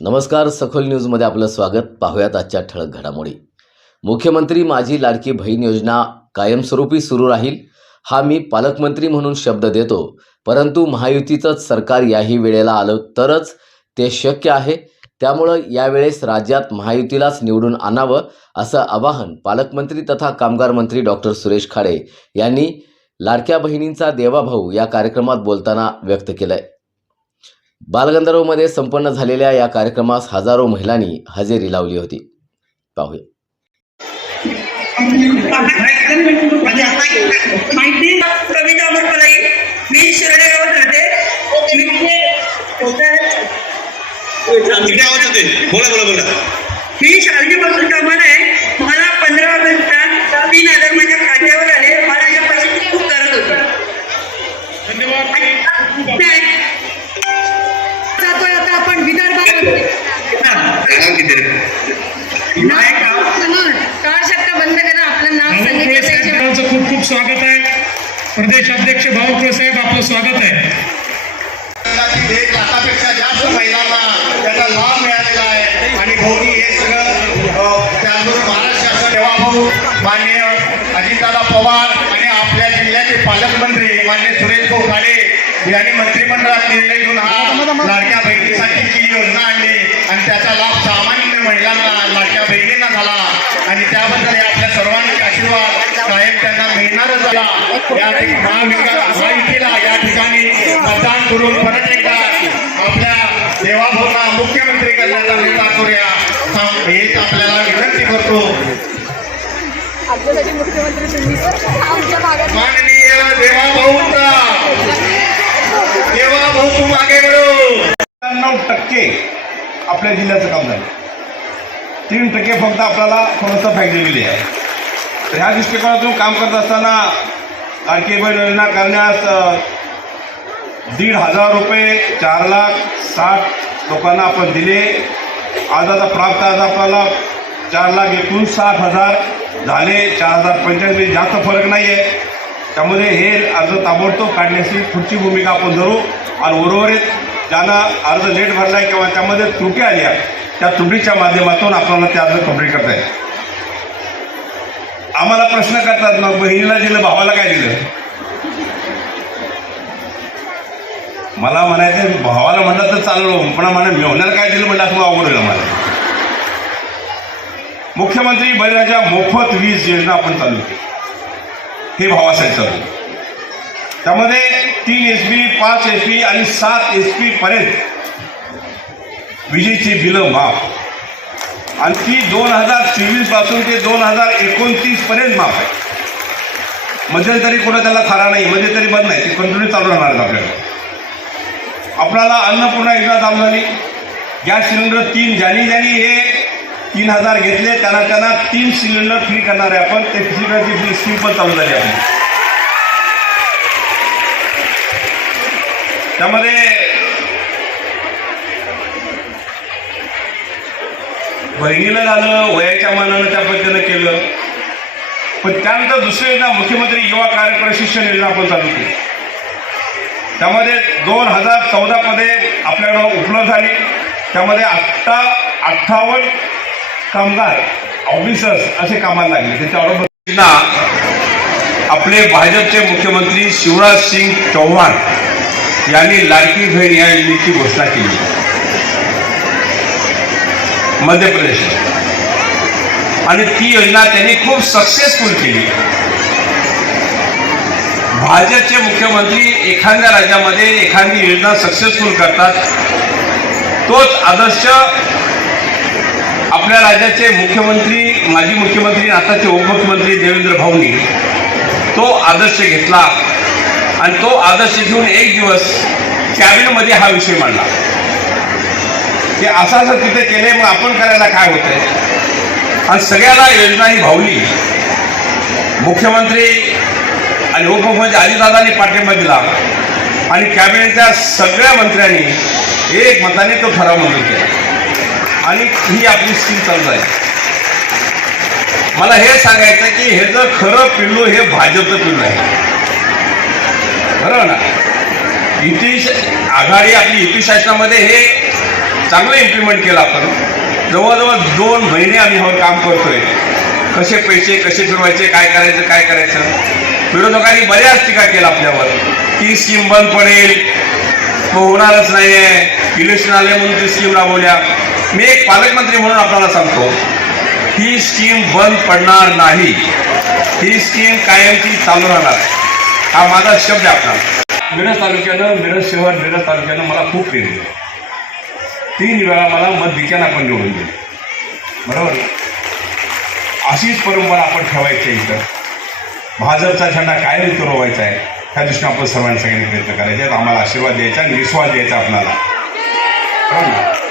नमस्कार सखोल न्यूजमध्ये आपलं स्वागत. पाहूयात आजच्या ठळक घडामोडी. मुख्यमंत्री माझी लाडकी बहीण योजना कायमस्वरूपी सुरू राहील हा मी पालकमंत्री म्हणून शब्द देतो. परंतु महायुतीचंच सरकार याही वेळेला आलं तरच ते शक्य आहे. त्यामुळं यावेळेस राज्यात महायुतीलाच निवडून आणावं असं आवाहन पालकमंत्री तथा कामगार मंत्री डॉक्टर सुरेश खाडे यांनी लाडक्या बहिणींचा देवाभाऊ या कार्यक्रमात बोलताना व्यक्त केलंय. बालगंधर्वमध्ये संपन्न झालेल्या या कार्यक्रमास हजारो महिलांनी हजेरी लावली होती. पाहूया. मी शिर्डे बोला बोला बोला मी शाळेची पासून कामाला आहे मला पंधरा ऑगस्टला तीन हजार माझ्या खात्यावर आले मला या पैसे खूप गरज होती धन्यवाद. नाही का? काळ शकता बंद करा आपलं नाव सांगितलं खूप खूप स्वागत आहे प्रदेश अध्यक्ष भाऊ साहेब आपलं स्वागत आहे यांनी मंत्रिमंडळात निर्णय घेऊन हा लाडक्या बहिणीसाठीची योजना आणली आणि त्याचा लाभ सामान्य महिलांना लाडक्या बहिणींना झाला. आणि त्याबद्दल आपल्या सर्वांचे आशीर्वाद कायम त्यांना मिळणारच आहे. या ठिकाणी महाविकास महायुतीला या ठिकाणी मतदान करून परत एकदा आपल्या देवाभाऊंना मुख्यमंत्री करण्याचा निर्धार करूया हेच आपल्याला विनंती करतो. मुख्यमंत्री तुम्ही आमच्या भागात माननीय देवाभाऊंचा. तेव्हा भाऊ मागे बढो टक्के आपल्या जिल्ह्याचं काम झालं. तीन टक्के फक्त आपल्याला थोडंसं फायदे दिले आहे. तर ह्या दृष्टिकोनातून काम करत असताना लाडकी योजना करण्यास दीड हजार रुपये चार लाख साठ लोकांना आपण दिले. आज आता प्राप्त आज आपल्याला चार लाख एकोणसाठ हजार झाले. चार हजार पंच्याऐंशी जास्त फरक नाही आहे त्यामध्ये हे अर्ज ताबडतोब काढण्याची पुढची भूमिका आपण धरू. आणि उर्वरित ज्यांना अर्ज लेट भरला आहे किंवा त्यामध्ये त्रुटी आल्या त्या त्रुटीच्या माध्यमातून आपल्याला ते अर्ज कंप्लीट करता येईल. आम्हाला प्रश्न करतात मग बहिणीला दिलं भावाला काय दिलं? मला म्हणायचं भावाला म्हणलं तर चाललो हो, पण म्हणा मेवण्याला काय दिलं म्हणलं असं अवघड होईल मला मुख्यमंत्री बळीराजा मोफत वीज योजना आपण चालू केली. हे भावासाठी त्यामध्ये तीन एच पी पाच एच पी आणि सात एच पी पर्यंत विजेची बिलं माफ. आणि ती दोन हजार चोवीसपासून ते दोन हजार एकोणतीस पर्यंत माफ आहे. मध्यंतरी कुठं त्याला थारा नाही मध्यंतरी बंद नाही ती कंटिन्यू चालू राहणार आपल्याला आपल्याला अन्नपूर्णा योजना चालू झाली. गॅस सिलेंडर तीन ज्यानी ज्यानी हे तीन हजार घेतले त्यांना त्यांना तीन सिलेंडर फ्री करणार आहे आपण. ते सिलेंडरची फ्री स्कीम पण चालू झाली आपली. त्यामध्ये बहिणीला झालं वयाच्या मानानं त्या पद्धतीनं केलं. पण त्यानंतर दुसरी योजना मुख्यमंत्री युवा कार्य प्रशिक्षण योजना आपण चालू केली. त्यामध्ये दोन हजार चौदामध्ये आपल्याकडं उपलब्ध झाली. त्यामध्ये आत्ता अठ्ठावन्न कामगार ऑफिसर्स असे कामाला लागले. त्याच्याबरोबर आपले भाजपचे मुख्यमंत्री शिवराज सिंग चौहान यांनी लाडकी बहीण या योजनेची घोषणा केली. मध्य प्रदेश. आणि ती योजना त्यांनी खूप सक्सेसफुल केली. भाजपचे मुख्यमंत्री एखाद्या राज्यामध्ये एखादी योजना सक्सेसफुल करतात तोच आदर्श आपल्या राज्याचे मुख्यमंत्री माजी मुख्यमंत्री आणि आताचे उपमुख्यमंत्री देवेंद्र भाऊंनी तो आदर्श घेतला आणि तो आदर्श घेऊन एक दिवस कॅबिनमध्ये हा विषय मांडला. की असं असं तिथे केले मग आपण करायला काय होतंय? आणि सगळ्याला योजना ही भावली मुख्यमंत्री आणि उपमुख्यमंत्री अजितदादांनी पाठिंबा दिला आणि कॅबिनेटच्या सगळ्या मंत्र्यांनी एक मताने तो ठराव मंजूर केला. आणि ही आपली स्कीम चालू आहे. मला हे सांगायचं की हे जर खरं पिल्लू हे भाजपचं पिल्लू आहे. बरोबर ना? युती आघाडी आपली युती शासनामध्ये हे चांगलं इम्प्लिमेंट केलं आपण. जवळजवळ दोन महिने आम्ही ह्यावर काम करतोय. कसे पैसे कसे फिरवायचे काय करायचं काय करायचं? विरोधकांनी बऱ्याच टीका केल्या आपल्यावर. ती स्कीम बंद पडेल. मग होणारच नाही आहे इलेक्शन आले म्हणून ती स्कीम राबवल्या. मी एक पालकमंत्री म्हणून आपल्याला सांगतो ही स्कीम बंद पडणार नाही. ही स्कीम कायमची चालू राहणार. हा माझा शब्द आहे आपला. मिरज तालुक्यानं मिरज शहर मिरज तालुक्यानं मला खूप प्रेम दिलं तीन वेळा मला मतदिक्यानं आपण निवडून दिलं. बरोबर? अशीच परंपरा आपण ठेवायची आहे इथं. भाजपचा झेंडा कायम इथं आहे? त्या दृष्टीने आपण सर्वांनी सगळ्यांनी प्रयत्न करायचे आहेत. आम्हाला आशीर्वाद द्यायचा आणि विश्वास द्यायचा आपल्याला. हो